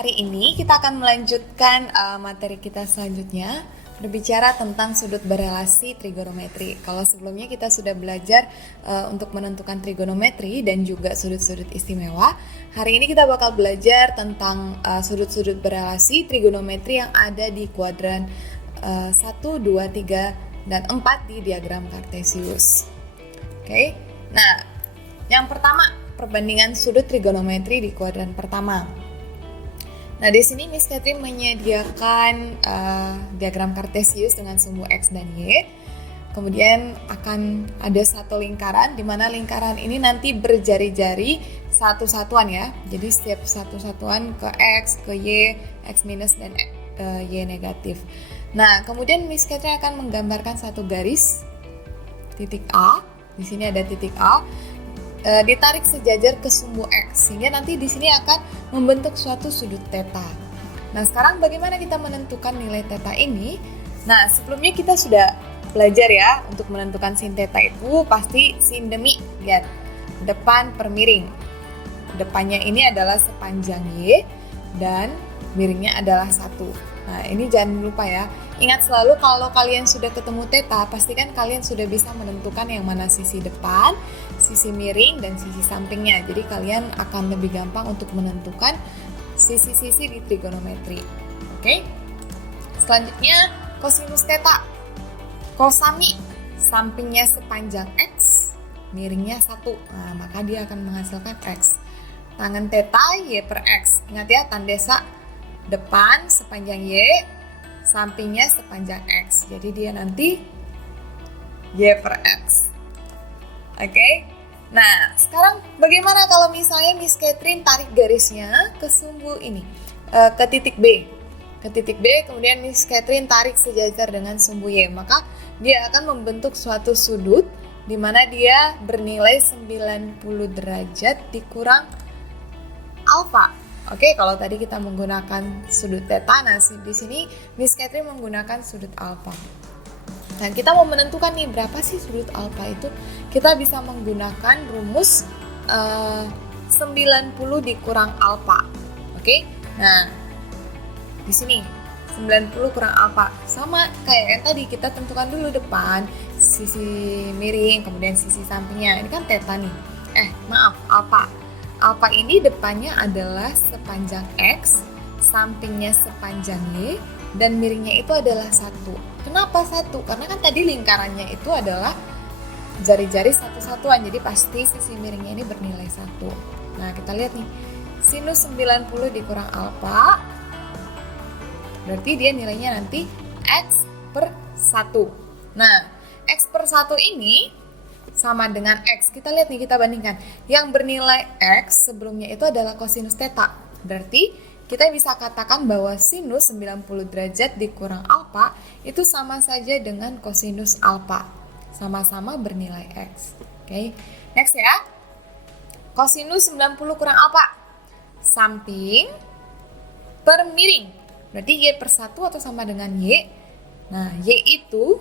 hari ini kita akan melanjutkan materi kita selanjutnya, berbicara tentang sudut berelasi trigonometri. Kalau sebelumnya kita sudah belajar untuk menentukan trigonometri dan juga sudut-sudut istimewa, hari ini kita bakal belajar tentang sudut-sudut berelasi trigonometri yang ada di kuadran 1, 2, 3, dan 4 di diagram Cartesius. Oke, nah yang pertama, perbandingan sudut trigonometri di kuadran pertama. Nah, di sini Miss Catherine menyediakan diagram Cartesius dengan sumbu X dan Y. Kemudian akan ada satu lingkaran, di mana lingkaran ini nanti berjari-jari satu-satuan ya. Jadi setiap satu-satuan ke X, ke Y, X minus dan Y negatif. Nah, kemudian Miss Catherine akan menggambarkan satu garis, titik A. Di sini ada titik A. Ditarik sejajar ke sumbu X, sehingga nanti di sini akan membentuk suatu sudut theta. Nah, sekarang bagaimana kita menentukan nilai theta ini? Nah, sebelumnya kita sudah belajar ya, untuk menentukan sin theta itu pasti sin demi, lihat, depan per miring. Depannya ini adalah sepanjang Y dan miringnya adalah 1. Nah, ini jangan lupa ya. Ingat selalu kalau kalian sudah ketemu theta, pastikan kalian sudah bisa menentukan yang mana sisi depan, sisi miring, dan sisi sampingnya. Jadi kalian akan lebih gampang untuk menentukan sisi-sisi di trigonometri. Oke? Selanjutnya, kosinus theta. Kosami, sampingnya sepanjang X, miringnya 1. Nah, maka dia akan menghasilkan X. Tangen theta, Y per X. Ingat ya, tandesa depan sepanjang Y, sampingnya sepanjang X. Jadi dia nanti Y per X. Oke? Nah, sekarang bagaimana kalau misalnya Miss Catherine tarik garisnya ke sumbu ini, ke titik B. Ke titik B, kemudian Miss Catherine tarik sejajar dengan sumbu Y. Maka dia akan membentuk suatu sudut di mana dia bernilai 90 derajat dikurang alfa. Oke, kalau tadi kita menggunakan sudut theta, nah di sini Miss Catherine menggunakan sudut alfa. Nah, kita mau menentukan nih berapa sih sudut alfa itu, kita bisa menggunakan rumus 90 dikurang alfa. Oke, nah di sini 90 kurang alfa sama kayak yang tadi, kita tentukan dulu depan, sisi miring, kemudian sisi sampingnya. Ini kan theta nih. Alfa. Alfa ini depannya adalah sepanjang X, sampingnya sepanjang Y, dan miringnya itu adalah 1. Kenapa 1? Karena kan tadi lingkarannya itu adalah jari-jari satu-satuan, jadi pasti sisi miringnya ini bernilai 1. Nah, kita lihat nih, sinus 90 dikurang alfa, berarti dia nilainya nanti X per 1. Nah, X per 1 ini sama dengan X. Kita lihat nih, kita bandingkan. Yang bernilai X sebelumnya itu adalah kosinus theta. Berarti kita bisa katakan bahwa sinus 90 derajat dikurang alfa itu sama saja dengan kosinus alfa. Sama-sama bernilai X. Oke. Next ya. Kosinus 90 kurang alfa. Samping per miring. Berarti Y per 1 atau sama dengan Y. Nah, Y itu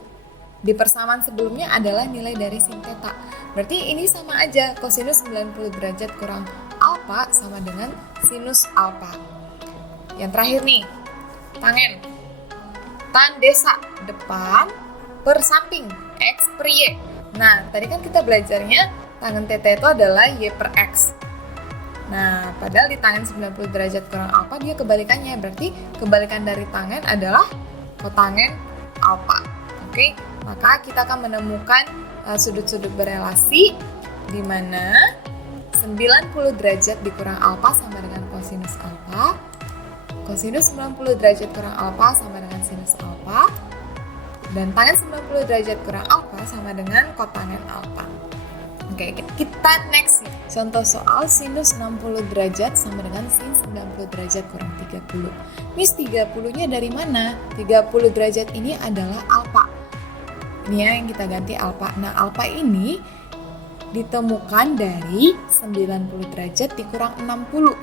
di persamaan sebelumnya adalah nilai dari sin theta. Berarti ini sama aja, kosinus 90 derajat kurang alfa sama dengan sinus alfa. Yang terakhir nih, tangen. Tandesa depan per samping, X per Y. Nah, tadi kan kita belajarnya tangen theta itu adalah Y per X. Nah, padahal di tangen 90 derajat kurang alfa dia kebalikannya. Berarti kebalikan dari tangen adalah kotangen alfa. Oke, maka kita akan menemukan sudut-sudut berelasi di mana 90 derajat dikurang alfa sama dengan kosinus alfa, kosinus 90 derajat kurang alfa sama dengan sinus alfa, dan tangen 90 derajat kurang alfa sama dengan kotangen alfa. Oke, kita next nih. Contoh soal sinus 60 derajat sama dengan sin 90 derajat kurang 30. Miss 30-nya dari mana? 30 derajat ini adalah alfa. Ini ya yang kita ganti alfa. Nah, alfa ini ditemukan dari 90 derajat dikurang 60.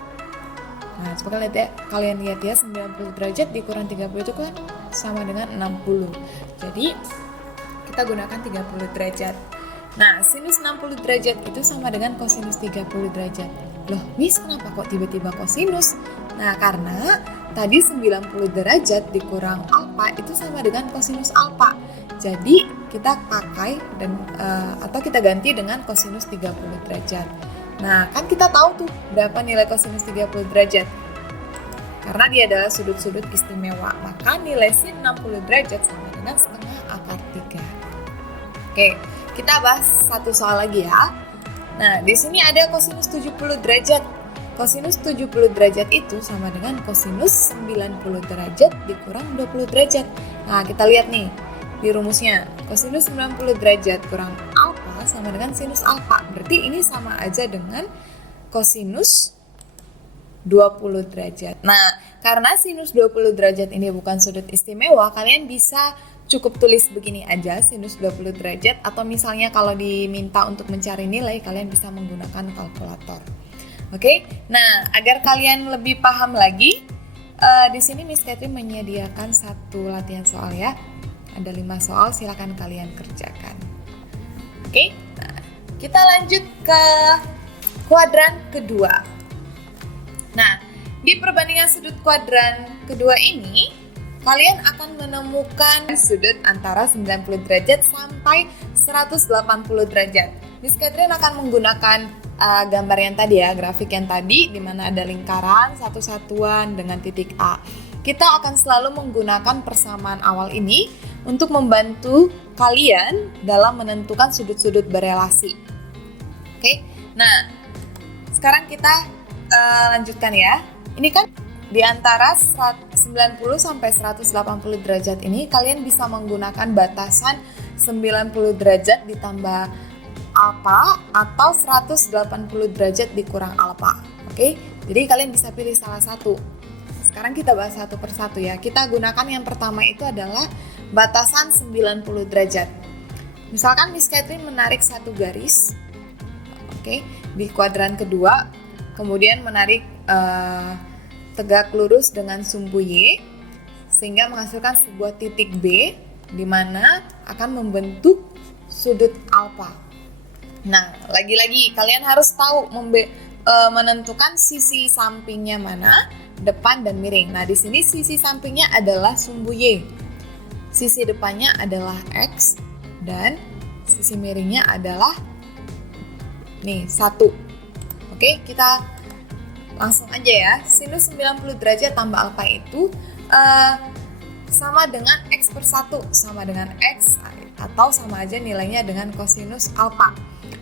Nah, coba kalian lihat ya, 90 derajat dikurang 30 itu kan sama dengan 60. Jadi, kita gunakan 30 derajat. Nah, sinus 60 derajat itu sama dengan kosinus 30 derajat. Loh, Miss kenapa kok tiba-tiba kosinus? Nah, karena tadi 90 derajat dikurang alfa itu sama dengan kosinus alfa. Jadi, kita pakai atau kita ganti dengan kosinus 30 derajat. Nah, kan kita tahu tuh berapa nilai kosinus 30 derajat. Karena dia adalah sudut-sudut istimewa, maka nilai sin 60 derajat sama dengan setengah akar 3. Oke, kita bahas satu soal lagi ya. Nah, di sini ada kosinus 70 derajat. Kosinus 70 derajat itu sama dengan kosinus 90 derajat dikurang 20 derajat. Nah, kita lihat nih di rumusnya. Kosinus 90 derajat kurang alfa sama dengan sinus alfa. Berarti ini sama aja dengan kosinus 20 derajat. Nah, karena sinus 20 derajat ini bukan sudut istimewa, kalian bisa cukup tulis begini aja, sinus 20 derajat, atau misalnya kalau diminta untuk mencari nilai, kalian bisa menggunakan kalkulator. Oke, nah agar kalian lebih paham lagi, di sini Miss Catherine menyediakan satu latihan soal ya. Ada 5 soal, silakan kalian kerjakan. Oke, nah kita lanjut ke kuadran kedua. Nah, di perbandingan sudut kuadran kedua ini, kalian akan menemukan sudut antara 90 derajat sampai 180 derajat. Miss Catherine akan menggunakan gambar yang tadi ya, grafik yang tadi, di mana ada lingkaran, satu satuan dengan titik A. Kita akan selalu menggunakan persamaan awal ini untuk membantu kalian dalam menentukan sudut-sudut berelasi. Oke, nah sekarang kita lanjutkan ya. Ini kan di antara 90 sampai 180 derajat ini kalian bisa menggunakan batasan 90 derajat ditambah alfa atau 180 derajat dikurang alfa. Oke, jadi kalian bisa pilih salah satu. Sekarang kita bahas satu persatu ya. Kita gunakan yang pertama itu adalah batasan 90 derajat. Misalkan Miss Catherine menarik satu garis, oke, di kuadran kedua, kemudian menarik tegak lurus dengan sumbu Y sehingga menghasilkan sebuah titik B di mana akan membentuk sudut alfa. Nah, lagi-lagi kalian harus tahu menentukan sisi sampingnya mana, depan dan miring. Nah, di sini sisi sampingnya adalah sumbu Y. Sisi depannya adalah X dan sisi miringnya adalah 1. Oke, kita langsung aja ya. Sinus 90 derajat tambah alfa itu sama dengan X per 1, sama dengan X atau sama aja nilainya dengan kosinus alfa.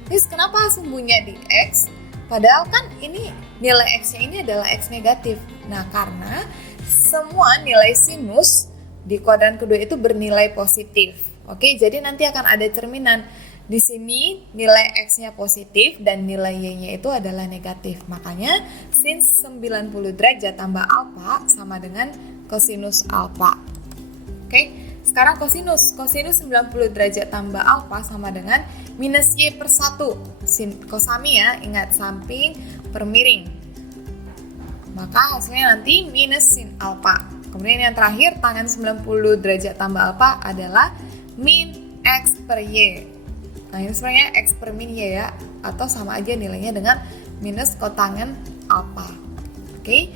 Terus kenapa sumbunya di X? Padahal kan ini nilai X-nya ini adalah X negatif. Nah, karena semua nilai sinus di kuadran kedua itu bernilai positif. Oke, jadi nanti akan ada cerminan. Di sini nilai X-nya positif dan nilai Y-nya itu adalah negatif. Makanya sin 90 derajat tambah alfa sama dengan kosinus alfa. Oke, sekarang kosinus 90 derajat tambah alfa sama dengan minus Y per 1. Kosami ya, ingat samping per miring. Maka hasilnya nanti minus sin alfa. Kemudian yang terakhir, tangan 90 derajat tambah alfa adalah min X per Y. Nah, ini sebenarnya X per min Y ya, atau sama aja nilainya dengan minus kotangen alfa. Oke,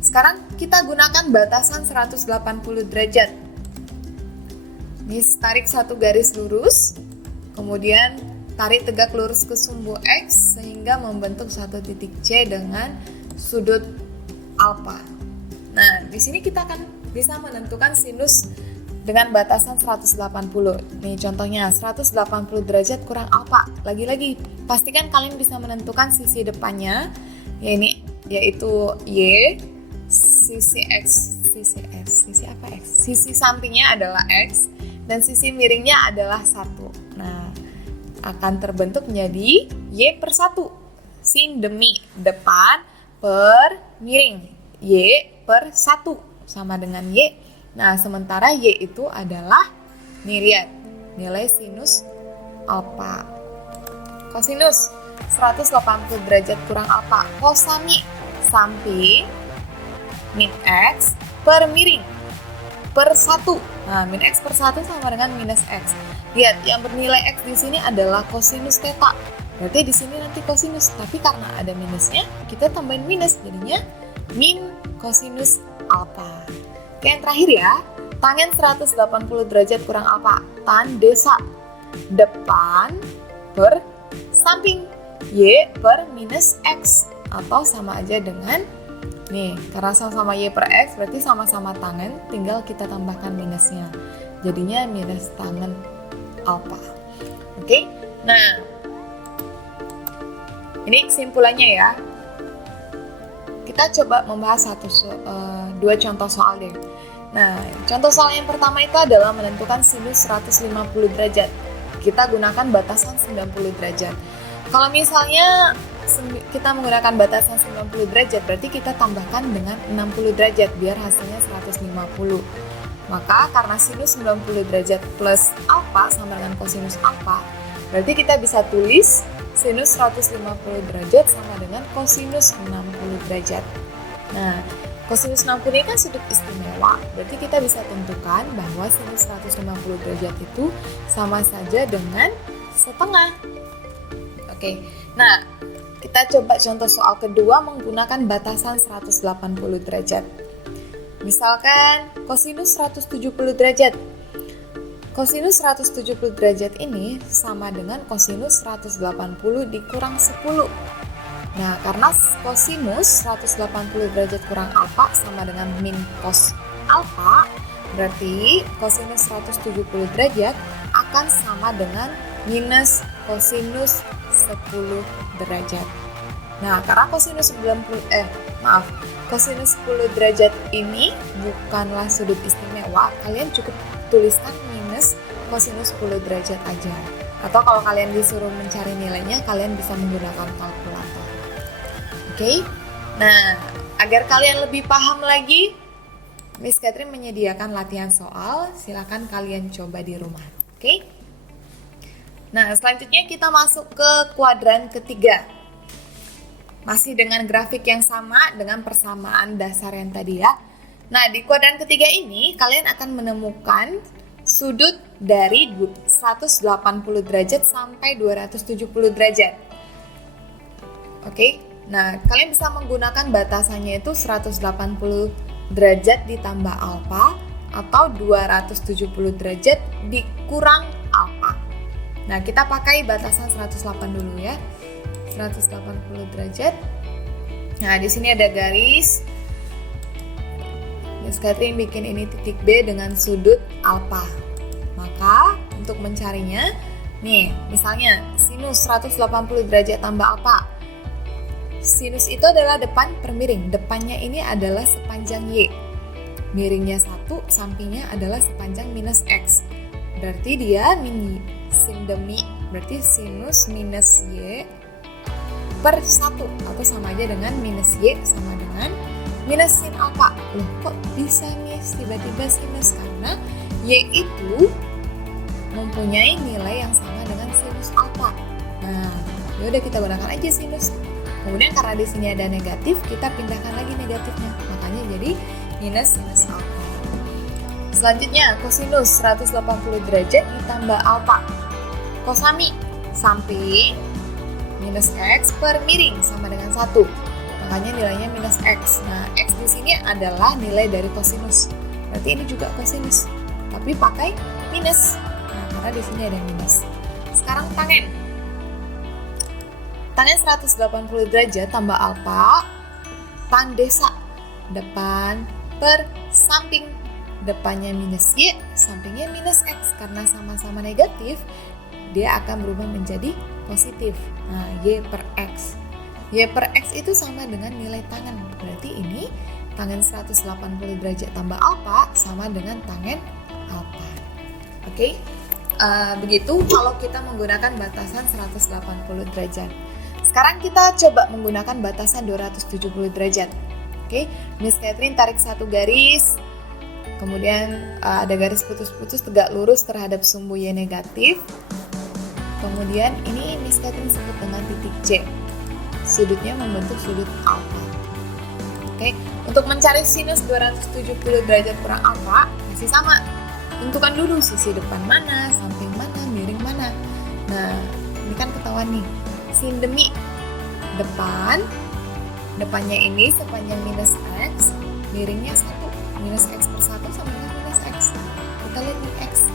sekarang kita gunakan batasan 180 derajat. Miss tarik satu garis lurus, kemudian tarik tegak lurus ke sumbu X sehingga membentuk satu titik C dengan sudut alfa. Nah, di sini kita akan bisa menentukan sinus dengan batasan 180. Nih contohnya 180 derajat kurang alfa. Lagi-lagi pastikan kalian bisa menentukan sisi depannya, yaitu Y, sisi X, sisi sampingnya adalah X dan sisi miringnya adalah 1. Nah, akan terbentuk menjadi Y per 1. Sin demi depan per miring. Y per 1 sama dengan Y. Nah, sementara Y itu adalah, nih lihat, nilai sinus alfa. Kosinus 180 derajat kurang alfa. Kosami samping min X per miring per 1. Nah, min X per 1 sama dengan minus X. Lihat, yang bernilai X di sini adalah kosinus theta. Berarti di sini nanti kosinus, tapi karena ada minusnya, kita tambahin minus, jadinya min kosinus alfa. Oke, yang terakhir ya, tangen 180 derajat kurang alfa, tan desa, depan per samping, y per minus x, atau sama aja dengan, nih, karena sama-sama y per x, berarti sama-sama tangen, tinggal kita tambahkan minusnya, jadinya minus tangen alfa. Oke, nah, ini kesimpulannya ya. Kita coba membahas dua contoh soal deh. Nah, contoh soal yang pertama itu adalah menentukan sinus 150 derajat. Kita gunakan batasan 90 derajat. Kalau misalnya kita menggunakan batasan 90 derajat, berarti kita tambahkan dengan 60 derajat biar hasilnya 150. Maka karena sinus 90 derajat plus alfa sama dengan kosinus alfa, berarti kita bisa tulis sinus 150 derajat sama dengan kosinus 60 derajat. Nah, kosinus 60 ini kan sudut istimewa, berarti kita bisa tentukan bahwa sinus 150 derajat itu sama saja dengan setengah. Oke, nah kita coba contoh soal kedua menggunakan batasan 180 derajat. Misalkan kosinus 170 derajat. Kosinus 170 derajat ini sama dengan kosinus 180 dikurang 10. Nah, karena kosinus 180 derajat kurang alfa sama dengan min cos alfa, berarti kosinus 170 derajat akan sama dengan minus kosinus 10 derajat. Nah, karena kosinus kosinus 10 derajat ini bukanlah sudut istimewa, kalian cukup tuliskan minus kosinus 10 derajat aja. Atau kalau kalian disuruh mencari nilainya, kalian bisa menggunakan kalkulator. Oke? Nah, agar kalian lebih paham lagi, Miss Catherine menyediakan latihan soal, silakan kalian coba di rumah. Oke? Nah, selanjutnya kita masuk ke kuadran ketiga. Masih dengan grafik yang sama dengan persamaan dasar yang tadi ya. Nah, di kuadran ketiga ini kalian akan menemukan sudut dari 180 derajat sampai 270 derajat. Oke, nah kalian bisa menggunakan batasannya itu 180 derajat ditambah alfa atau 270 derajat dikurang alfa. Nah, kita pakai batasan 180 dulu ya. 180 derajat. Nah, di sini ada garis. Miss Catherine bikin ini titik B dengan sudut alfa. Maka untuk mencarinya, nih misalnya sinus 180 derajat tambah alfa. Sinus itu adalah depan per miring. Depannya ini adalah sepanjang Y. Miringnya 1, sampingnya adalah sepanjang minus X. Berarti dia sin demi, berarti sinus minus Y per 1 atau sama aja dengan minus Y sama dengan minus sin alfa. Loh, kok bisa Miss tiba-tiba sinus? Karena Y itu mempunyai nilai yang sama dengan sinus alfa. Nah, yaudah kita gunakan aja sinus. Kemudian karena di sini ada negatif, kita pindahkan lagi negatifnya. Makanya jadi minus sinus alfa. Selanjutnya, kosinus 180 derajat ditambah alfa. Kosami, samping minus X per miring sama dengan 1. Makanya nilainya minus X. Nah, X di sini adalah nilai dari kosinus. Berarti ini juga kosinus. Tapi pakai minus. Nah, karena di sini ada minus. Sekarang tangen. Tangen 180 derajat tambah alfa. Tan desa. Depan per samping. Depannya minus Y, sampingnya minus X. Karena sama-sama negatif, dia akan berubah menjadi positif. Nah, Y per X. Y per X itu sama dengan nilai tangen. Berarti ini tangen 180 derajat tambah alfa sama dengan tangen alfa. Oke? Begitu kalau kita menggunakan batasan 180 derajat. Sekarang kita coba menggunakan batasan 270 derajat. Oke? Miss Catherine tarik satu garis. Kemudian ada garis putus-putus tegak lurus terhadap sumbu Y negatif. Kemudian ini Miss Catherine sebut dengan titik C. Sudutnya membentuk sudut alfa. Oke, untuk mencari sinus 270 derajat kurang alfa masih sama. Tentukan dulu sisi depan mana, samping mana, miring mana. Nah, ini kan ketahuan nih. sin demi depannya ini sepanjang minus X, miringnya 1. Minus X per 1 sama dengan minus X. Kita lihat nih X,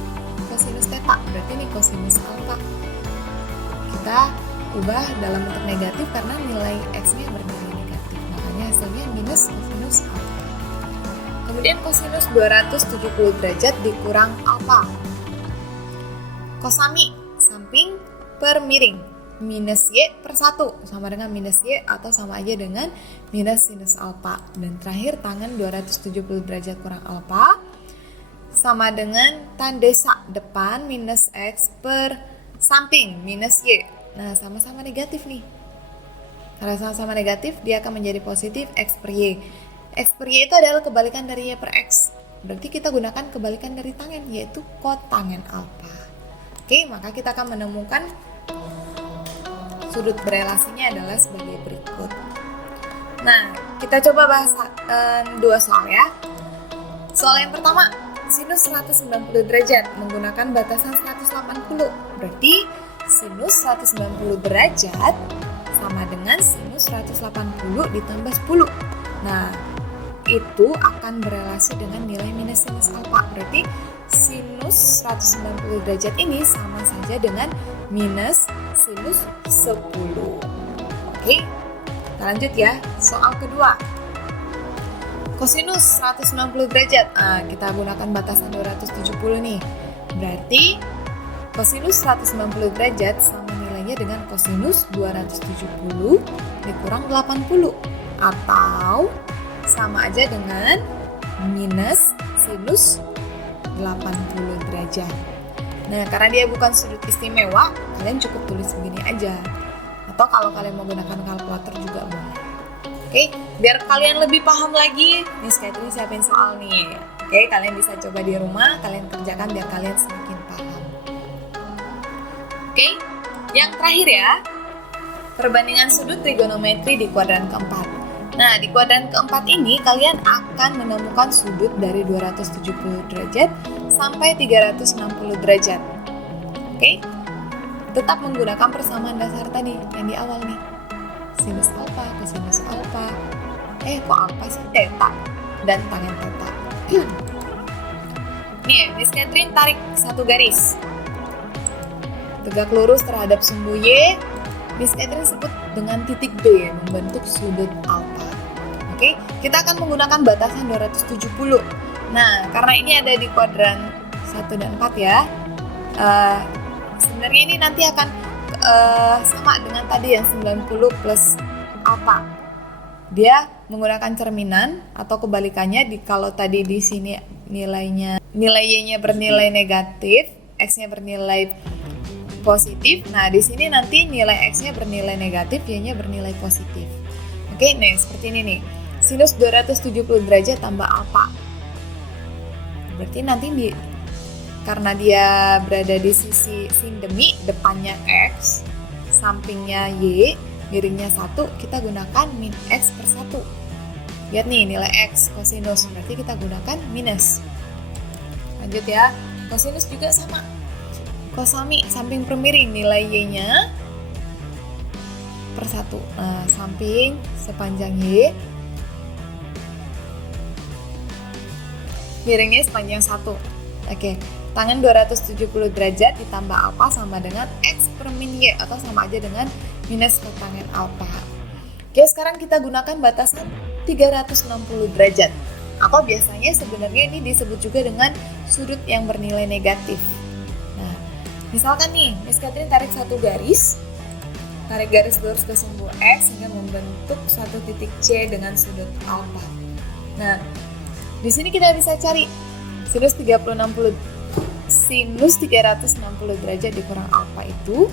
kosinus theta, berarti ini kosinus alfa. Kita ubah dalam bentuk negatif karena nilai X-nya bernilai negatif. Makanya hasilnya minus kosinus alfa. Kemudian kosinus 270 derajat dikurang alfa. Kosami, samping per miring. Minus Y per 1 sama dengan minus Y atau sama aja dengan minus sinus alfa. Dan terakhir tangan 270 derajat kurang alfa sama dengan tanda depan minus X per samping minus Y. Nah, sama-sama negatif nih. Karena sama-sama negatif, dia akan menjadi positif X per Y. X per Y itu adalah kebalikan dari Y per X. Berarti kita gunakan kebalikan dari tangen, yaitu kotangen alfa. Oke, maka kita akan menemukan sudut berelasinya adalah sebagai berikut. Nah, kita coba bahas dua soal ya. Soal yang pertama, sinus 190 derajat menggunakan batasan 180. Berarti sinus 190 derajat sama dengan sinus 180 ditambah 10. Nah, itu akan berelasi dengan nilai minus sinus alfa. Berarti sinus 190 derajat ini sama saja dengan minus sinus 10. Oke, kita lanjut ya. Soal kedua. Kosinus 190 derajat. Nah, kita gunakan batasan 270 nih. Berarti kosinus 190 derajat sama nilainya dengan kosinus 270 dikurang 80. Atau sama aja dengan minus sinus 80 derajat. Nah, karena dia bukan sudut istimewa, kalian cukup tulis begini aja. Atau kalau kalian mau gunakan kalkulator juga boleh. Oke, biar kalian lebih paham lagi, Miss Catherine siapin soal nih. Oke, kalian bisa coba di rumah, kalian kerjakan biar kalian semakin paham. Oke, yang terakhir ya, perbandingan sudut trigonometri di kuadran keempat. Nah, di kuadran keempat ini kalian akan menemukan sudut dari 270 derajat sampai 360 derajat. Oke? Tetap menggunakan persamaan dasar tadi yang di awal nih. Sinus alfa, kosinus alfa. Kok alfa sih? Theta dan tangen theta. Nih, Miss Catherine tarik satu garis. Tegak lurus terhadap sumbu Y. Miss Catherine sebut dengan titik B membentuk sudut alfa. Oke, kita akan menggunakan batasan 270. Nah, karena ini ada di kuadran 1 dan 4 ya. Sebenarnya ini nanti akan sama dengan tadi yang 90 plus alfa. Dia menggunakan cerminan atau kebalikannya kalau tadi di sini nilai Y-nya bernilai negatif, X-nya bernilai positif. Nah, di sini nanti nilai X-nya bernilai negatif, Y-nya bernilai positif. Oke, nih seperti ini nih. Sinus 270 derajat tambah alfa. Berarti nanti karena dia berada di sisi sin demi, depannya X, sampingnya Y, miringnya 1, kita gunakan min X per 1. Lihat nih nilai X, kosinus, berarti kita gunakan minus. Lanjut ya, kosinus juga sama. Kosami, samping per miring, nilai Y-nya per 1. Nah, samping sepanjang Y, miringnya sepanjang 1. Oke, tangan 270 derajat ditambah alfa sama dengan X per min Y atau sama aja dengan minus kotangen alfa. Oke, sekarang kita gunakan batasan 360 derajat. Atau biasanya sebenarnya ini disebut juga dengan sudut yang bernilai negatif. Nah, misalkan nih, Miss Catherine tarik satu garis. Tarik garis lurus ke sumbu X sehingga membentuk suatu titik C dengan sudut alfa. Nah, di sini kita bisa cari sinus 360 derajat dikurang alfa itu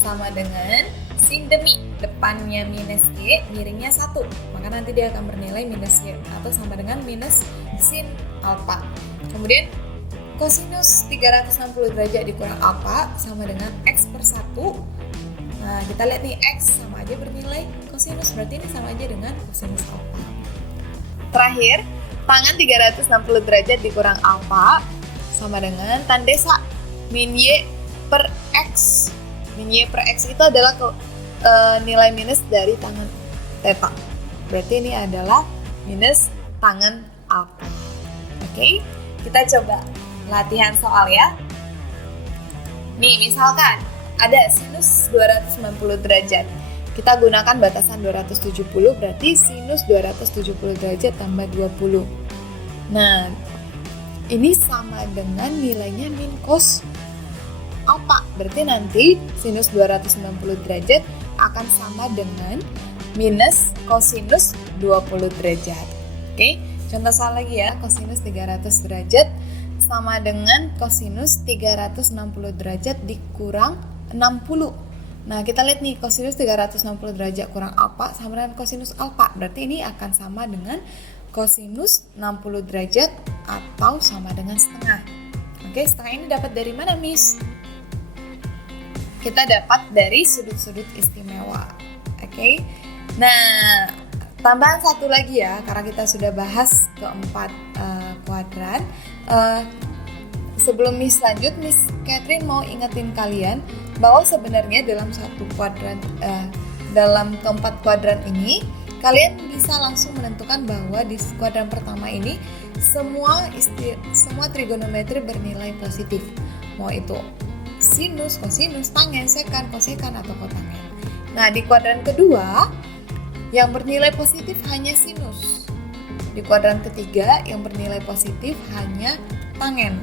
sama dengan sin demi, depannya minus Y, miringnya 1. Maka nanti dia akan bernilai minus Y atau sama dengan minus sin alfa. Kemudian kosinus 360 derajat dikurang alfa sama dengan X per 1. Nah, kita lihat nih X sama aja bernilai kosinus, berarti ini sama aja dengan kosinus alfa. Terakhir, tangan 360 derajat dikurang alfa sama dengan tanda min Y per X. Min Y per X itu adalah nilai minus dari tangan theta. Berarti ini adalah minus tangan alfa. Oke, kita coba latihan soal ya. Nih, misalkan ada sinus 290 derajat. Kita gunakan batasan 270, berarti sinus 270 derajat tambah 20. Nah, ini sama dengan nilainya min cos alfa. Berarti nanti sinus 290 derajat akan sama dengan minus kosinus 20 derajat. Oke, contoh soal lagi ya. Kosinus 300 derajat sama dengan kosinus 360 derajat dikurang 60. Nah, kita lihat nih, kosinus 360 derajat kurang alfa sama dengan kosinus alfa. Berarti ini akan sama dengan kosinus 60 derajat atau sama dengan setengah. Oke, setengah ini dapat dari mana, Miss? Kita dapat dari sudut-sudut istimewa. Oke. Nah, tambahan satu lagi ya, karena kita sudah bahas keempat kuadran. Sebelum Miss lanjut, Miss Catherine mau ingetin kalian bahwa sebenarnya dalam satu kuadran, dalam keempat kuadran ini, kalian bisa langsung menentukan bahwa di kuadran pertama ini semua trigonometri bernilai positif. Mau itu sinus, kosinus, tangen, sekan, kosekan, atau kotangen. Nah, di kuadran kedua yang bernilai positif hanya sinus. Di kuadran ketiga yang bernilai positif hanya tangen.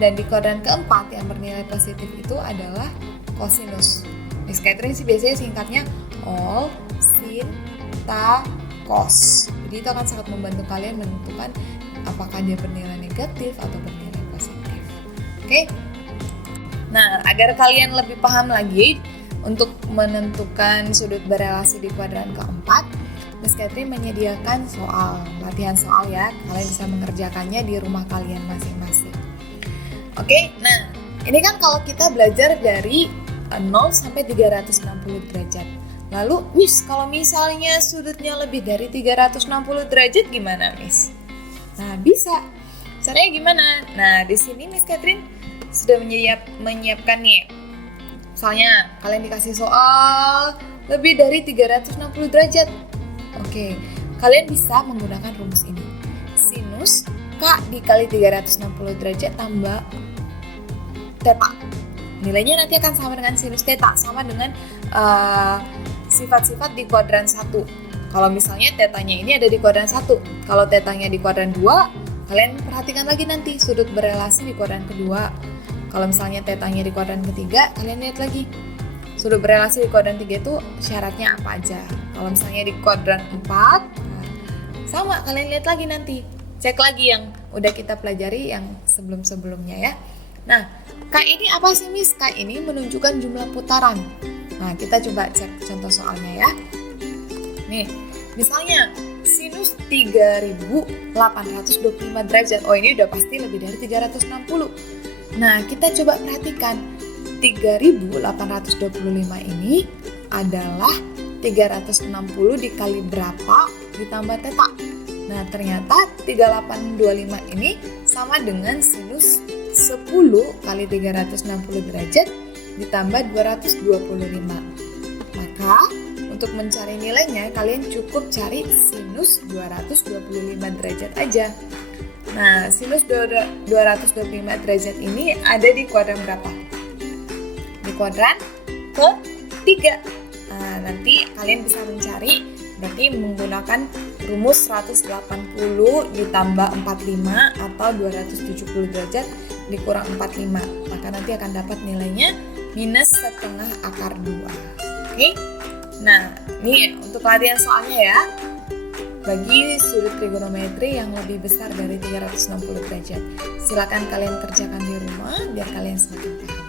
Dan di kuadran keempat yang bernilai positif itu adalah kosinus. Miss Catherine sih biasanya singkatnya all, sin, ta, cos. Jadi itu akan sangat membantu kalian menentukan apakah dia bernilai negatif atau bernilai positif. Oke? Nah, agar kalian lebih paham lagi untuk menentukan sudut berelasi di kuadran keempat, Miss Catherine menyediakan latihan soal ya. Kalian bisa mengerjakannya di rumah kalian masing-masing. Oke, nah ini kan kalau kita belajar dari 0 sampai 360 derajat. Lalu, Miss, kalau misalnya sudutnya lebih dari 360 derajat gimana, Miss? Nah, bisa. Caranya gimana? Nah, di sini Miss Catherine sudah menyiapkan nih. Misalnya, kalian dikasih soal lebih dari 360 derajat. Oke, kalian bisa menggunakan rumus ini. Sinus K dikali 360 derajat tambah theta. Nilainya nanti akan sama dengan sinus theta, sama dengan sifat-sifat di kuadran 1. Kalau misalnya tetanya ini ada di kuadran 1, kalau tetanya di kuadran 2, kalian perhatikan lagi nanti sudut berelasi di kuadran kedua. Kalau misalnya tetanya di kuadran ketiga, kalian lihat lagi sudut berelasi di kuadran 3 itu syaratnya apa aja. Kalau misalnya di kuadran 4, sama, kalian lihat lagi nanti. Cek lagi yang udah kita pelajari yang sebelum-sebelumnya ya. Nah, K ini apa sih, Miss? K ini menunjukkan jumlah putaran. Nah, kita coba cek contoh soalnya ya. Nih, misalnya sinus 3825 derajat. Oh, ini udah pasti lebih dari 360. Nah, kita coba perhatikan. 3825 ini adalah 360 dikali berapa ditambah theta. Nah, ternyata 3825 ini sama dengan sinus 10 kali 360 derajat ditambah 225. Maka, untuk mencari nilainya, kalian cukup cari sinus 225 derajat aja. Nah, sinus 225 derajat ini ada di kuadran berapa? Di kuadran ketiga. Nah, nanti kalian bisa mencari, berarti menggunakan rumus 180 ditambah 45 atau 270 derajat dikurang 45. Maka nanti akan dapat nilainya minus setengah akar 2. Oke? Nah, ini untuk latihan soalnya ya. Bagi sudut trigonometri yang lebih besar dari 360 derajat. Silakan kalian kerjakan di rumah biar kalian semakin paham.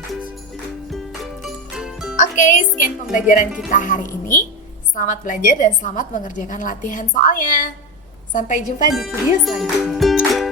Oke, sekian pembelajaran kita hari ini. Selamat belajar dan selamat mengerjakan latihan soalnya. Sampai jumpa di video selanjutnya.